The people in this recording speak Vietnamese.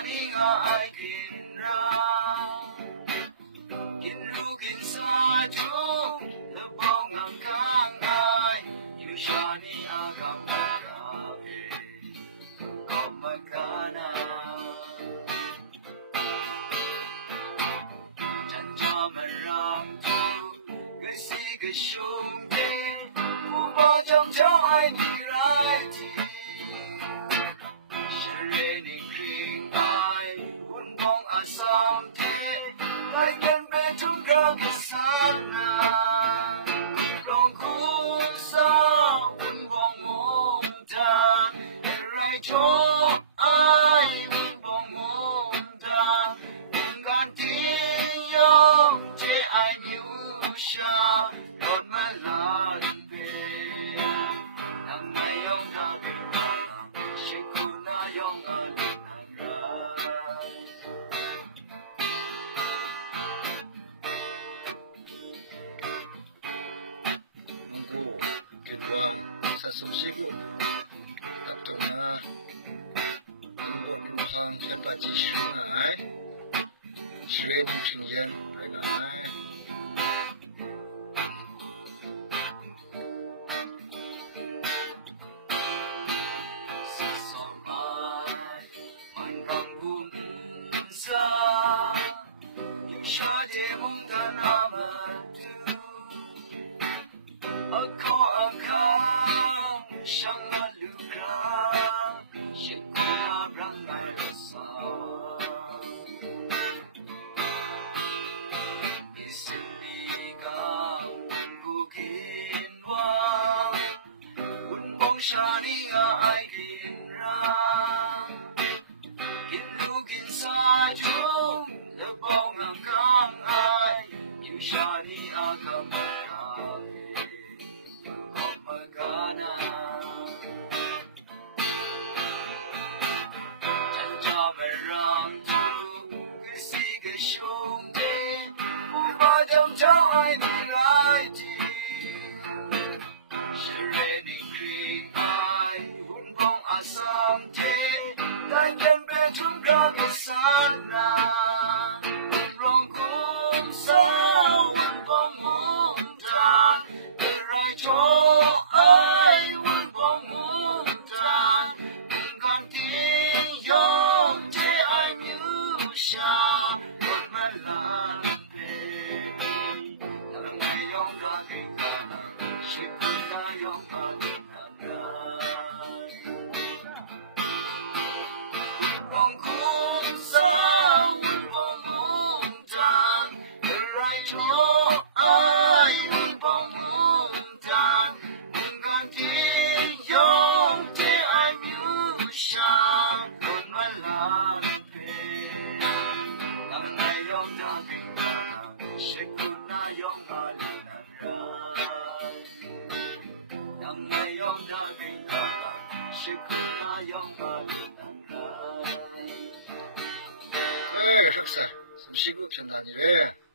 shani nga ai kinra kinru kinsa jo the bong ang kang ai you shani agam gabe komagana chan cha marang tu gasi gashum de u ba jam cha ai ni rai ti Shareni kring ai un bong asam te lai kan be tum grang sana rong ku sa un bong mom dan rai cho ai un bong mom dan un gan ti yo che ai miu sha don ma lan pe nang mai yong da pe shikuna yong a Monggo kedwang sa sumsigo tapto na monggo mahang siapa jishu ai shred chingyan ai ai Shani nga ai kinra kinru kinsa jung the bong ang kang ai you shani agam gabe komagana chan cha marang tu gasi gashum de u ba jam cha ai ni rai ti Shareni kring ai un bong asam te lai kan be tum grang sana rong kum sa un bong mom dan rai cho ai un bong mom dan gan ti yo te ai miu sha don ma lan pe nang mai yong da ke kana shikuna yong a rong kum sa un bong mom dan rai cho ai un bong mom dan gan ti yo te ai miu sha don ma lan pe nang mai yong da ke kana shikuna yong a nang mai yong da ke kana shikuna yong a 네, 흑살, 숨쉬고 편단이래.